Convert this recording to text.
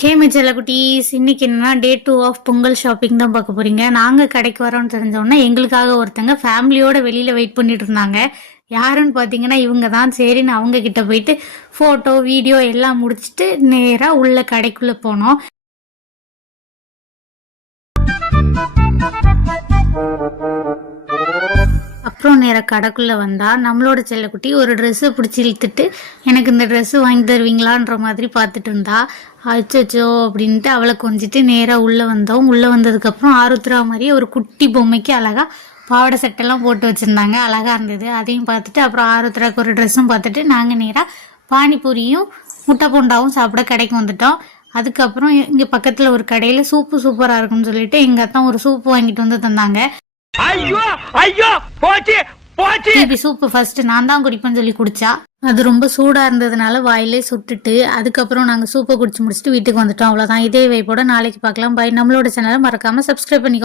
ஹே மிச்சல குட்டீஸ், இன்னைக்கு என்னன்னா டே 2 ஆஃப் பொங்கல் ஷாப்பிங் தான் பார்க்க போறீங்க. நாங்கள் கடைக்கு வரோம்னு தெரிஞ்சோன்னா எங்களுக்காக ஒருத்தங்க ஃபேமிலியோட வெளியில் வெயிட் பண்ணிட்டு இருந்தாங்க. யாருன்னு பார்த்தீங்கன்னா இவங்க தான். சரின்னு அவங்க கிட்ட போயிட்டு ஃபோட்டோ வீடியோ எல்லாம் முடிச்சுட்டு நேராக உள்ள கடைக்குள்ளே போனோம். அப்புறம் நேராக கடைக்குள்ளே வந்தால் நம்மளோட செல்லக்குட்டி ஒரு ட்ரெஸ்ஸை பிடிச்சி இழுத்துட்டு எனக்கு இந்த ட்ரெஸ்ஸு வாங்கி தருவீங்களான்ற மாதிரி பார்த்துட்டு இருந்தா. அச்சோ அப்படின்ட்டு அவளை கொஞ்சிட்டு நேராக உள்ளே வந்தோம். உள்ளே வந்ததுக்கப்புறம் ஆருத்ரா மாதிரி ஒரு குட்டி பொம்மைக்கு அழகாக பாவாடை சட்டெல்லாம் போட்டு வச்சுருந்தாங்க. அழகாக இருந்தது. அதையும் பார்த்துட்டு அப்புறம் ஆருத்ராவுக்கு ஒரு ட்ரெஸ்ஸும் பார்த்துட்டு நாங்கள் நேராக பானிபூரியும் முட்டை போண்டாவும் சாப்பிட கடைக்கு வந்துட்டோம். அதுக்கப்புறம் இங்கே பக்கத்தில் ஒரு கடையில் சூப்பு சூப்பராக இருக்குன்னு சொல்லிட்டு எங்கள் அத்தான் ஒரு சூப்பு வாங்கிட்டு வந்து தந்தாங்க. சூப்பு ஃபர்ஸ்ட் நான் தான் குடிப்பேன்னு சொல்லி குடிச்சா. அது ரொம்ப சூடா இருந்ததுனால வாயிலே சுட்டுட்டு அதுக்கப்புறம் நாங்க சூப்பை குடிச்சு முடிச்சுட்டு வீட்டுக்கு வந்துட்டோம். அவ்வளவுதான். இதே வைப்போட நாளைக்கு பார்க்கலாம். பாய். நம்மளோட சேனலை மறக்காம சப்ஸ்கிரைப் பண்ணிக்கோ.